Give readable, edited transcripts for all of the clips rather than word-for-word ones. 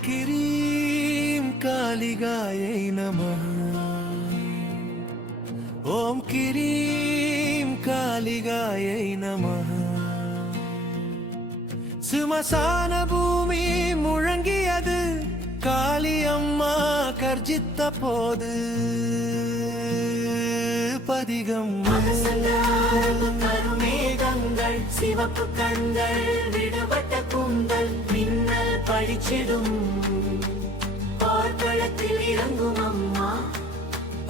Cream காளிகாயை நமः ஓம் cream காளிகாயை நமः சுமசான பூமி முழங்கியது காளி அம்மா கர்ஜித்த போது பதிகம் கருமேகங்கள் சிவப்பு கண்கள் விடுபட்ட கூந்தல் மின்னல் பழிச்சிடும் போர்க்களத்தில் இறங்கும் அம்மா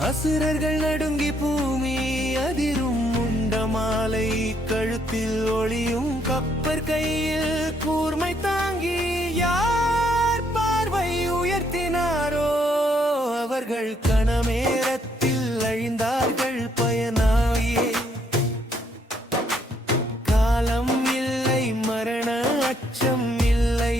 அசுரர்கள் நடுங்கி பூமி அதிரும் முண்ட மாலை கழுத்தில் ஒளியும் கப்பர் கையில் கூர்மை தாங்கி யார் பார்வை உயர்த்தினாரோ அவர்கள் கணமேரத்தில் அழிந்தார்கள் பயனாயே காலம் இல்லை மரண அச்சம் இல்லை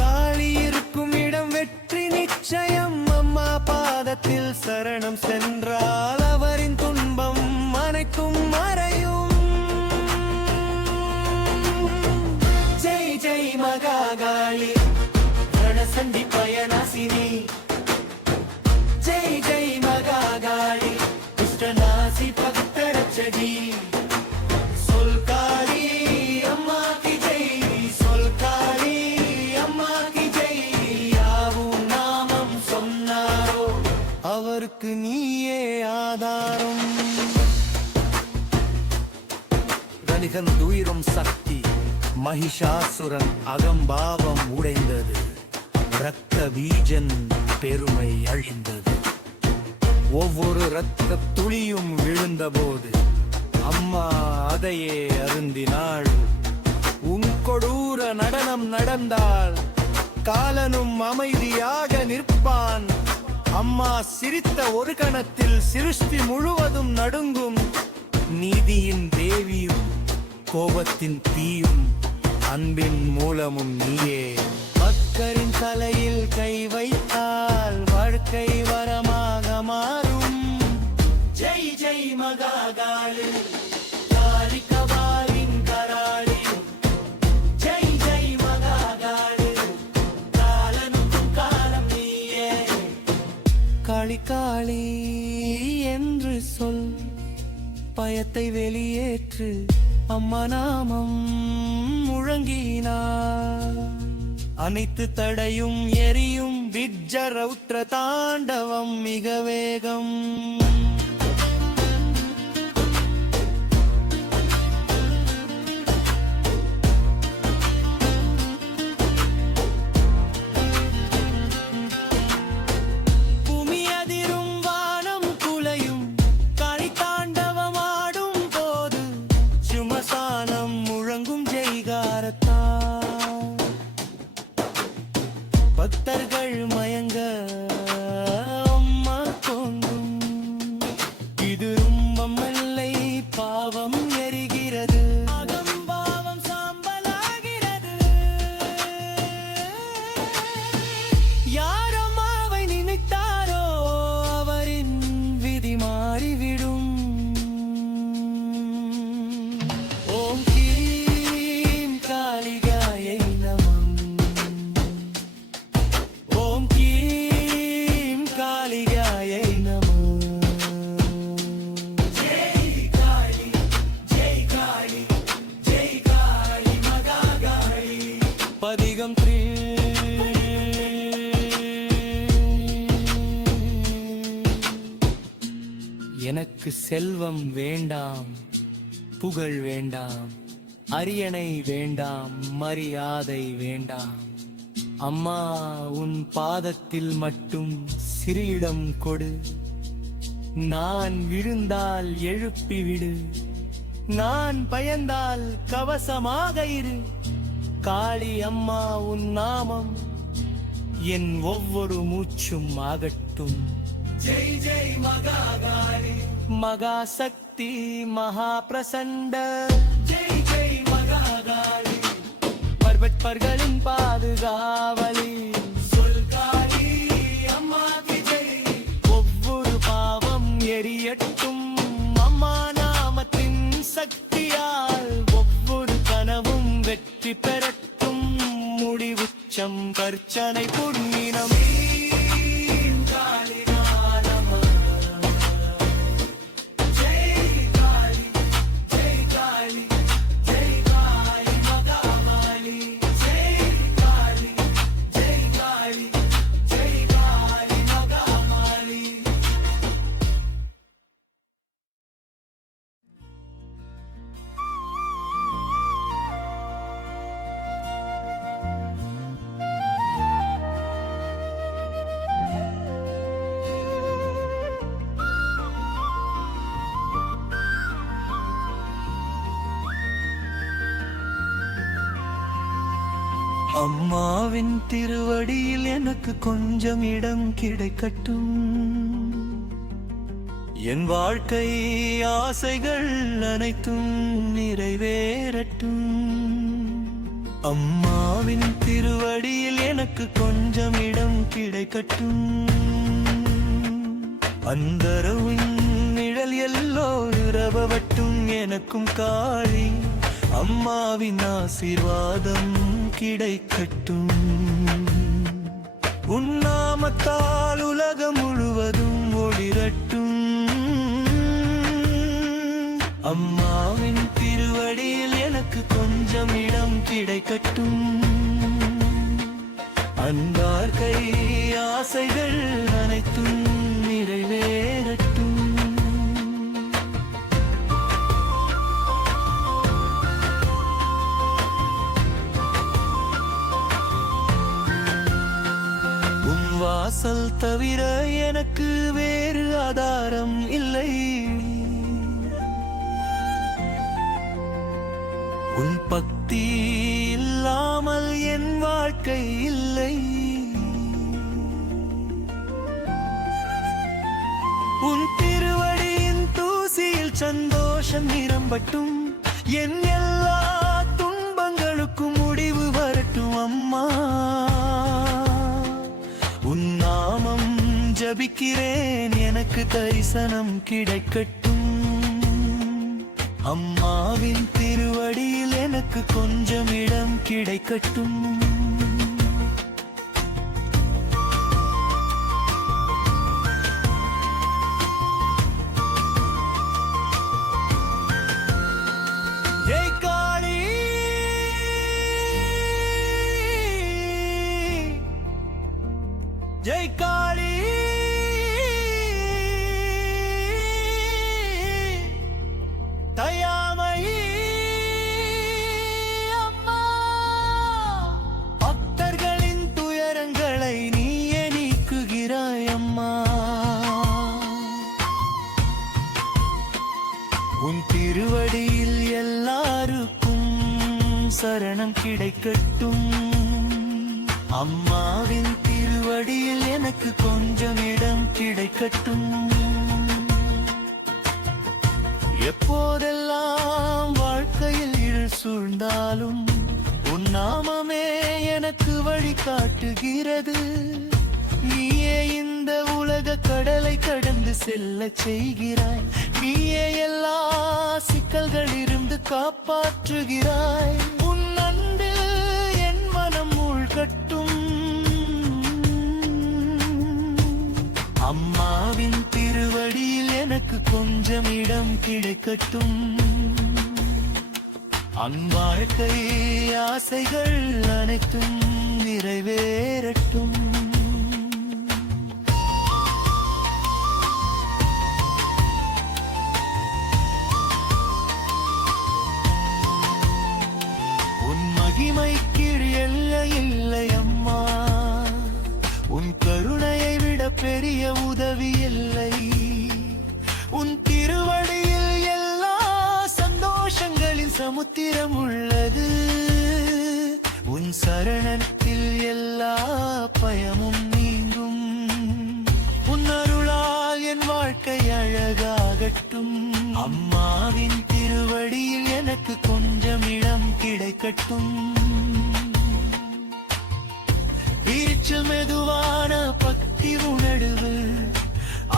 காளி இருக்கும் இடம் வெற்றி நிச்சயம் அம்மா பாதத்தில் சரணம் சென்றால் அவரின் துன்பம் அனைத்தும் மறையும் ஜெய் ஜெய் மகாகாளி ரணசண்டி பயனாசினி ஜெய் ஜெய் மகாகாளி துஷ்டநாசி பக்தரட்சகி சொல் காளி அம்மா கி ஜெய் சொல் காளி அம்மா கி ஜெய் யாவும் நாமம் சொன்னாரோ அவருக்கு நீயே ஆதாரம் ரணிகன் துயிரும் சக்தி மகிஷாசுரன் அகம்பாவம் உடைந்தது இரத்த பீஜன் பெருமை அழிந்தது ஒவ்வொரு இரத்த துளியும் விழுந்தபோது அம்மா அதையே அருந்தினாள் உன் கொடூர நடனம் நடந்தால் காலனும் அமைதியாக நிற்பான் அம்மா சிரித்த ஒரு கணத்தில் சிருஷ்டி முழுவதும் நடுங்கும் நீதியின் தேவியும் கோபத்தின் தீயும் அன்பின் மூலமும் நீயே பக்தரின் தலையில் கை வைத்தால் வாழ்க்கை வரமாக மாறும் ஜெய் ஜெய் மகாகாளி காளி கபாலின் கராளி ஜெய் ஜெய் மகாகாளி காலனுக்கும் காலம் நீயே காளி காளி என்று சொல் பயத்தை வெளியேற்று அம்மா நாமம் முழங்கினார் அனைத்து தடையும் எரியும் விஜ்ஜரௌத்ர தாண்டவம் மிக வேகம் பூமி அதிரும் வானம் குலையும் காளி தாண்டவமாடும் போது சுமசானம் முழங்கும் ஜெய்காரத்தா பக்தர்கள் மயங்க அம்மா தோன்றும் இது ரொம்பமில்லை பாவம் எரிகிறது அகம்பாவம் சாம்பலாகிறது யார் அம்மாவை நினைத்தாரோ அவரின் விதி மாறிவிடும் ஓம் கிரீம் காளிகாயை நமः ஓம் கிரீம் காளிகாயை நமः ஜெய் காளி ஜெய் காளி ஜெய் காளி மகாகாளி பதிகம் 3 எனக்கு செல்வம் வேண்டாம் புகழ் வேண்டாம் அரியணை வேண்டாம் மரியாதை வேண்டாம் அம்மா உன் பாதத்தில் மட்டும் சிறு இடம் கொடு நான் விழுந்தால் எழுப்பிவிடு நான் பயந்தால் கவசமாக இரு காளி அம்மா உன் நாமம் என் ஒவ்வொரு மூச்சும் ஆகட்டும் ஜெய் ஜெய் மகாகாளி மகாசக்தி மகா பிரசண்ட ஜெய் ஜெய் மகாகாளி பர்வத்பர்களின் பாதுகாவலி சொல் காளி அம்மா கி ஜெய் ஒவ்வொரு பாவம் எரியட்டும் அம்மா நாமத்தின் சக்தியால் ஒவ்வொரு கனவும் வெற்றி பெறட்டும் முடி அர்ச்சனை புண்ணினம் அம்மாவின் திருவடியில் எனக்கு கொஞ்சம் இடம் கிடைக்கட்டும். என் வாழ்க்கை ஆசைகள் அனைத்தும் நிறைவேறட்டும். அம்மாவின் திருவடியில் எனக்கு கொஞ்சம் இடம் கிடைக்கட்டும். அந்தரவின் நிழல் எல்லோருவட்டும் எனக்கும் காளி அம்மாவின் ஆசீர்வாதம் கிடைக்கட்டும். உன் நாமத்தால் உலகம் முழுவதும் ஒளிரட்டும். அம்மாவின் திருவடியில் எனக்கு கொஞ்சம் இடம் கிடைக்கட்டும். அன்பார்க்கை ஆசைகள் அனைத்தும் நிறைவேறட்டும். வாசல் தவிர எனக்கு வேறு ஆதாரம் இல்லை. உன் பக்தி இல்லாமல் என் வாழ்க்கை இல்லை. உன் திருவடியின் தூசியில் சந்தோஷம் நிரம்பட்டும். என் எல்லா துன்பங்களுக்கும் முடிவு வரட்டும். அம்மா உன் நாமம் ஜபிக்கிறேன், எனக்கு தரிசனம் கிடைக்கட்டும். அம்மாவின் திருவடியில் எனக்கு கொஞ்சம் இடம் கிடைக்கட்டும். ஜெய் காளி, ஜெய் காளி, தயாமயி அம்மா. பக்தர்களின் துயரங்களை நீயே நீக்குகிறாய் அம்மா. உன் திருவடியில் எல்லாருக்கும் சரணம் கிடைக்கட்டும். அம்மாவின் திருவடியில் எனக்கு கொஞ்சம் இடம் கிடைக்கட்டும். எப்போதெல்லாம் வாழ்க்கையில் இருள் சூழ்ந்தாலும் உன் நாமமே எனக்கு வழி காட்டுகிறது. நீயே இந்த உலக கடலை கடந்து செல்ல செய்கிறாய். நீயே எல்லா சிக்கல்களிலிருந்து காப்பாற்றுகிறாய். உன் அன்பு என் மனம் மூழ்கட்டும். அம்மாவின் திருவடியில் எனக்கு கொஞ்சம் இடம் கிடைக்கட்டும். அன்பாழ்க்கை ஆசைகள் அனைத்தும் நிறைவேறட்டும். உன் மகிமைக்கு எல்லை இல்லை அம்மா. உன் கருணையை விட பெரிய உதவி இல்லை. உன் திருவடியில் எல்லா சந்தோஷங்களின் சமுத்திரம் உள்ளது. உன் சரணத்தில் எல்லா பயமும் நீங்கும். உன் அருளால் என் வாழ்க்கை அழகாகட்டும். அம்மாவின் திருவடியில் எனக்கு கொஞ்சம் இடம் கிடைக்கட்டும். வீச்சில் மெதுவான பக்தி உணர்வு,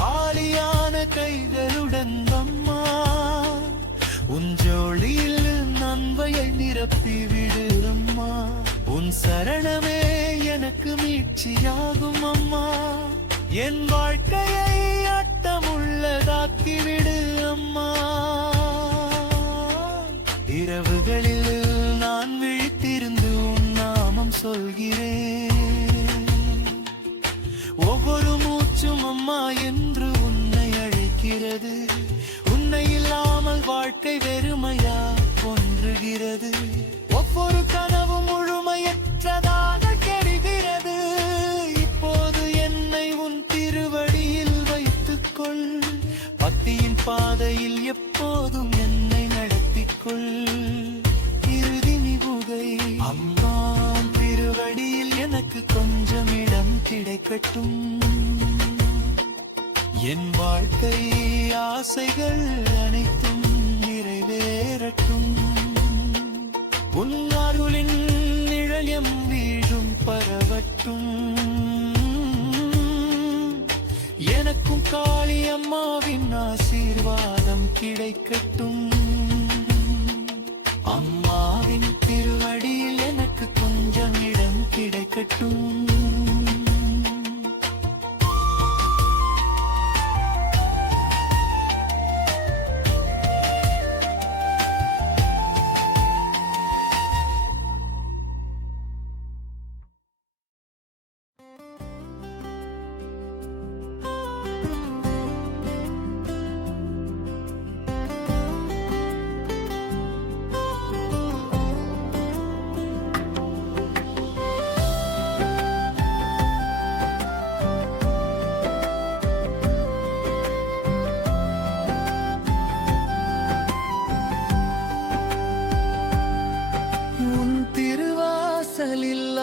ஆளியான கைகளுடன் அம்மா. உன் ஜோளியில் நன்மையை நிரப்பி விடு அம்மா. உன் சரணமே எனக்கு வெற்றியாகும் அம்மா. என் வாழ்க்கையை அட்டமுள்ளதாக்கிவிடு அம்மா. இரவுகளில் நான் விழித்திருந்து உன் நாமம் சொல்கிறேன். ஒவ்வொரு மூச்சும் அம்மா என்று உன்னை அழைக்கிறது. உன்னை இல்லாமல் வாழ்க்கை வெறுமையா ஒன்றுகிறது. ஒவ்வொரு கனவும் முழுமையற்றதாக கெடுகிறது. இப்போது என்னை உன் திருவடியில் வைத்துக்கொள். பக்தியின் பாதையில் எப்போதும் என்னை நடத்திக்கொள். இறுதி நிபுகை அம்மா திருவடியில் எனக்கு கொஞ்சம் இடம் கிடைக்கட்டும். என் வாழ்க்கை ஆசைகள் அனைத்தும் நிறைவேறட்டும். உன் அருளின் நிழல் வீழும் பரவட்டும். எனக்கும் காளி அம்மாவின் ஆசீர்வாதம் கிடைக்கட்டும். அம்மாவின் திருவடியில் எனக்கு கொஞ்சம் இடம் கிடைக்கட்டும்.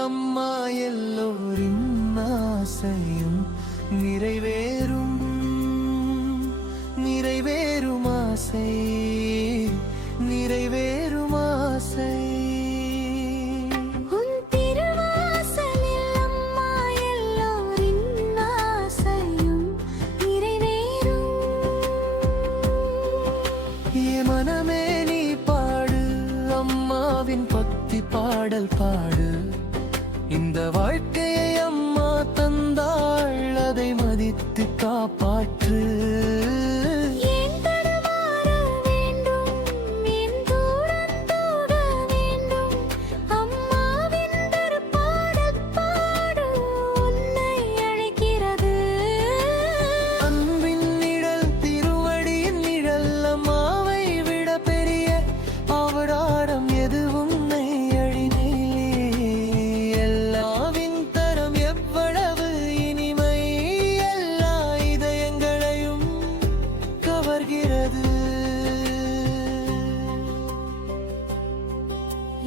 அம்மா எல்லோரின் ஆசையும் நிறைவேறும். நிறைவேறும் ஆசை, நிறைவேறும் ஆசை. மனமே நீ பாடு, அம்மாவின் பக்தி பாடல் பாடு. இந்த வாழ்க்கையை அம்மா தந்தாள், அதை மதித்து காப்பாற்று.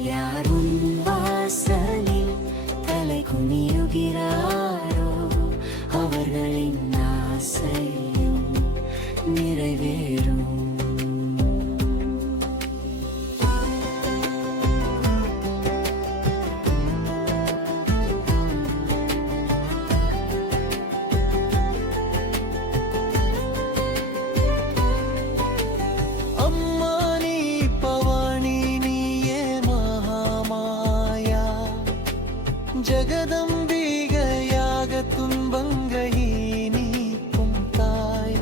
யாரும் வாசலில் தலை குனியுகிறாரோ அவர்களின் ஆசையும் நிறைவேறும். ஜெகதம்பிகையாக துன்பங்களை நீக்கும் தாய்.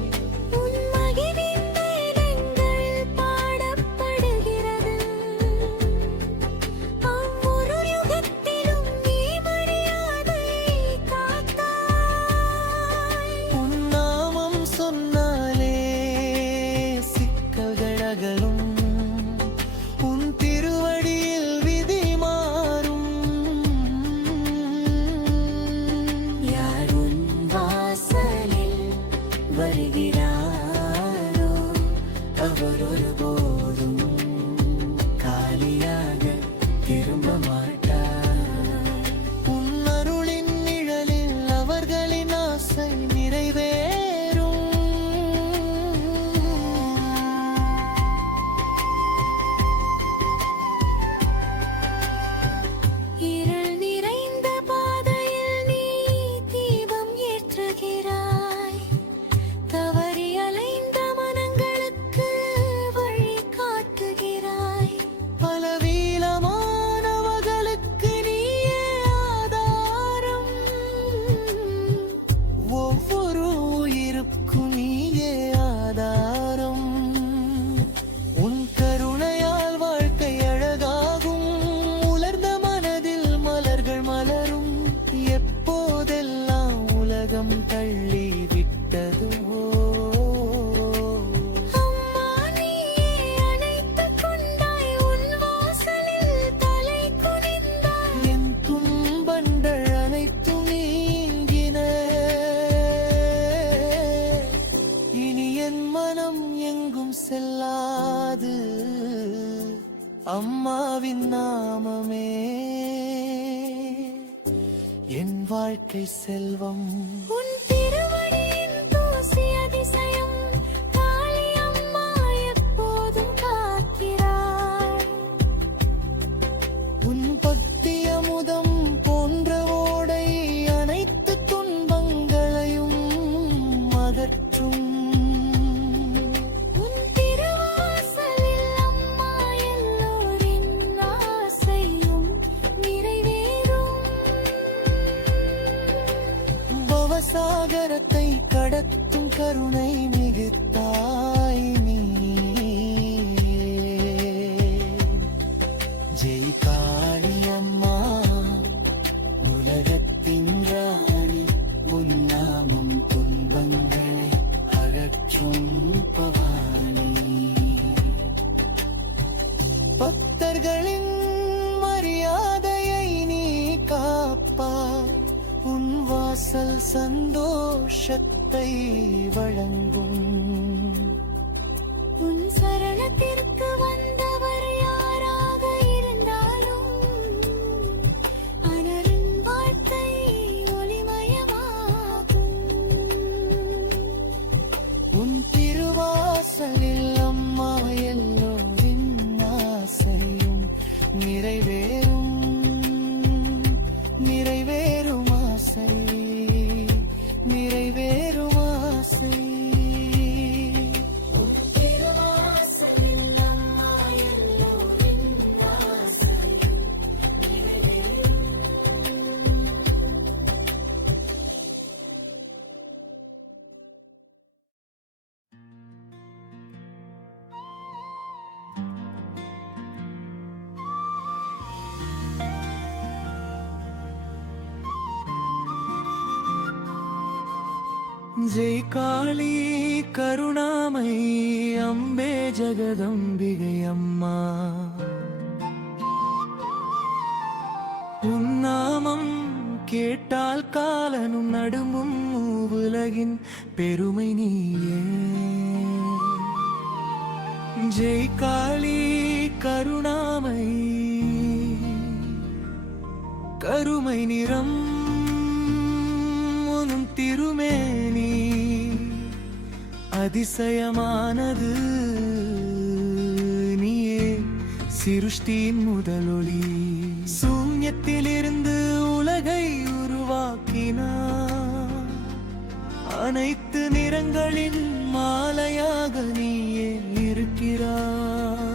உன் மகிமையின் வேதங்கள் பாடப்படுகிறது. ஒவ்வொரு யுகத்திலும் நீ மரியாதை காத்தாய். உன் நாமம் சொன்னாலே சிக்கல்கள் அகலும். உன் திருவடியில் விதி மாறும். வருகிறாரோ அவர் ஒருபோதும் காலியாக திரும்ப மாட்டார். உன் அருளின் நிழலில் அவர்களின் ஆசை நிறைவேறும். இருள் நிறைந்த பாதையில் நீ தீபம் ஏற்றுகிறாய். தவறி அலைந்த மனங்களுக்கு வழி காட்டு. மாறாது அம்மாவின் நாமமே என் வாழ்க்கை செல்வம். உன் திருவடியின் தூசி அதிசயம் காளி அம்மா எப்போதும் காக்கிறாய். உன் பக்தி அமுதம் போன்ற ஓடை அனைத்து துன்பங்களையும் அகற்றும். உன் திருவாசலில் அம்மா எல்லோரின் ஆசையும் நிறைவேறும். பவசாகரத்தை கடத்தும் கருணை மிகுத்தாய் நீ. ஜெய் காளி அம்மா உலகத்தின் ராணி, உன் நாமம் துன்பங்களை அகற்றும் பவானி. பக்தர்களின் மரியாதையை நீ காப்பாய், உன் வாசல் சந்தோஷத்தை வழங்கும். உன் சரணத்திற்கு வந்தவர் யாராக இருந்தாலும் அனரின் வாழ்க்கை ஒளிமயமாகும். உன் திருவாசலில் அம்மா எல்லோரின் ஆசையும் நிறைவேறும். நிறைவேறும் ஆசை, நிறைவேறும் ஆசை. திருவாசலில் அம்மா எல்லோரின் ஆசையும் நிறைவேறும். ஜெய் காளி கருணாமை அம்பே ஜெகதம்பிகை அம்மா, உன் நாமம் கேட்டால் காலனும் நடுமும் உலகின் பெருமை நீயே. ஜெய் காளி கருணாமை கருமை நிறம் உன் திருமேனி அதிசயமானது. நீயே சிருஷ்டியின் முதலொளி, சூன்யத்திலிருந்து உலகை உருவாக்கினார். அனைத்து நிறங்களின் மாலையாக நீயே இருக்கிறார்.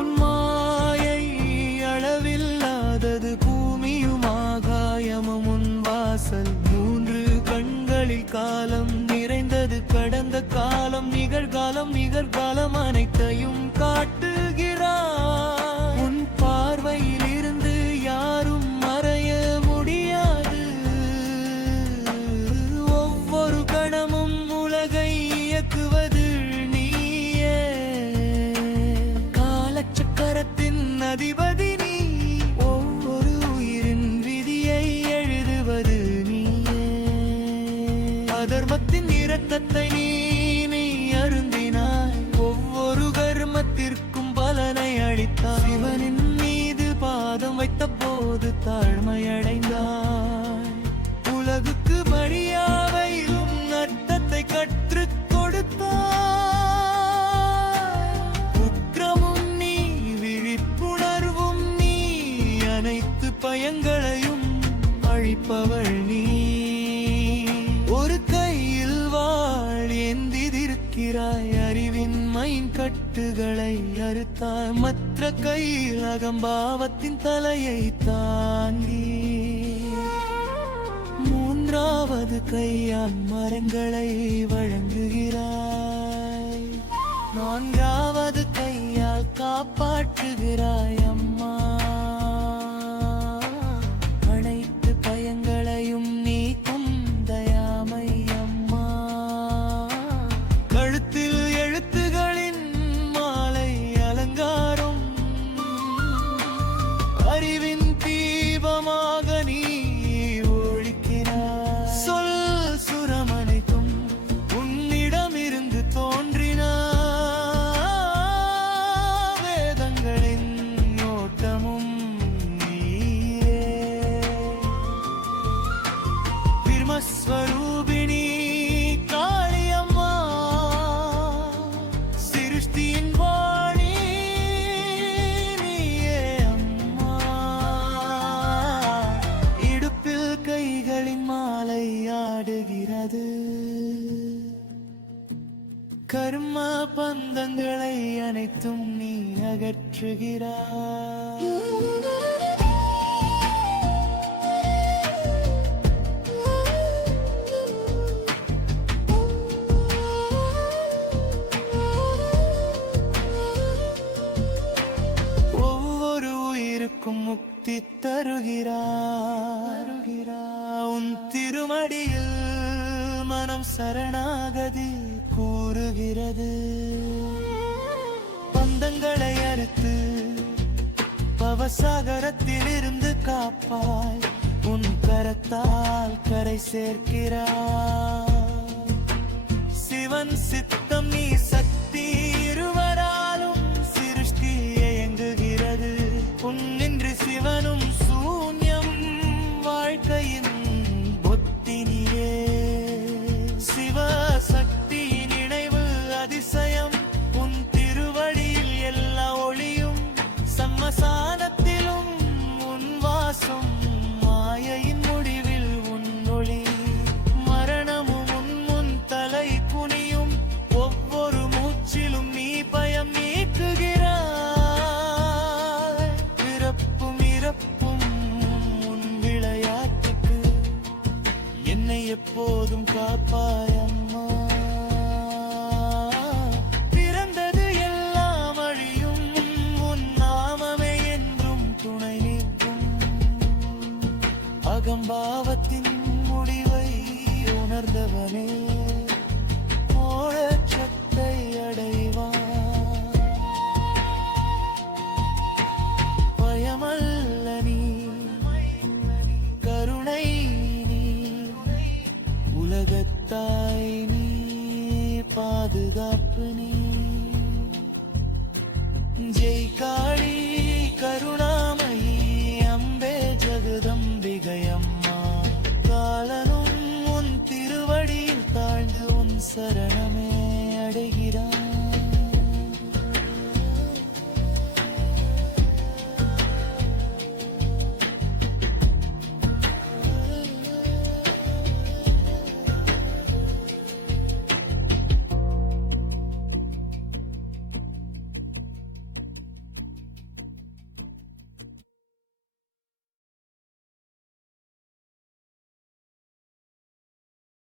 உன் மாயை அளவில்லாதது, பூமியும் ஆகாயமும் உன் வாசல். 3 கண்களில் காலம் நிறைந்தது, கடந்த காலம் நிகழ்காலம் நிகழ்காலம் அனைத்தையும் காட்டுகிறார். உன் பார்வையில் இருந்து யாரும் மறைய முடியாது. ஒவ்வொரு கணமும் உலகை இயக்குவது நீயே. காலச்சக்கரத்தின் அதிபதி நீ, ஒவ்வொரு உயிரின் விதியை எழுதுவது நீயே. அதர்மத்தின் இரத்தத்தை நீ அருந்தினாய், ஒவ்வொரு கர்மத்திற்கும் பலனை அளித்தாய். சிவனின் மீது பாதம் வைத்த போது தாழ்மையடைந்தாய். உலகுக்கு மரியாதையும் அர்த்தத்தை கற்றுக் கொடுத்தாய். உக்கிரமும் நீ, விழிப்புணர்வும் நீ, அனைத்து பயங்களையும் அழிப்பவள் நீ. ஒரு கையில் வாழ் ஏந்திருக்கிறாய், அறிவின் மைன் கட்டுகளை அறுத்தாய். மற்ற கையில் அகம்பாவத்தின் தலையை தாங்கி, 3வது கையால் மரங்களை வழங்குகிறாய். 4வது கையால் காப்பாற்றுகிறாய் அம்மா. அனைத்து பயங்களையும் நீக்கும் தயாமை அம்மா. கழுத்தில் எழுத்துகளின் மாலை அலங்காரம், அறிவின் தீபமாக நீ ஒழிக்கிறாய். சொல் சுரமனைத்தும் உன்னிடமிருந்து தோன்றினாய். என் வாணி நீயே அம்மா. இடுப்பில் கைகளின் மாலை ஆடுகிறது, கர்ம பந்தங்களை அனைத்தும் நீ அகற்றுகிறாய். ஒவ்வொரு உயிருக்கும் முக்தி தருகிறாய். உன் திருமடியில் மனம் சரணாகதி கூறுகிறது. பந்தங்களை அறுத்து பவசாகரத்தில் இருந்து காப்பாய், உன் கரத்தால் கரை சேர்க்கிறாய். சிவன் சித்தம் நீ சக்தி, இருவராலும் சிருஷ்டி இயங்குகிறது. உன்னின்றி சிவனும் சூன்யம், வாழ்க்கையின் பொத்தினியே. சிவசக்தியின் நினைவு அதிசயம், உன் திருவடியில் எல்லா ஒளியும். சம்மசானத்திலும் உன் வாசம், மாயையின் முடிவில் உன் ஒளி. மரணமும் உன் முன் தலை குனியும், ஒவ்வொரு மூச்சிலும் நீ பயம் நீக்குகிறாய். பிறப்பும் இறப்பும் உன் விளையாட்டுக்கு, என்னை எப்போதும் காப்பாய் அம்மா. பிறந்தது எல்லாம் அழியும், உன் நாமமே என்றும் துணை நிற்கும். அகம்பாவத்தின் முடிவை உணர்ந்தவனே மோட்சத்தை அடைவான். பயமல்ல நீ, கருணை நீ, உலகத்தாய் நீ, பாதுகாப்பு நீ.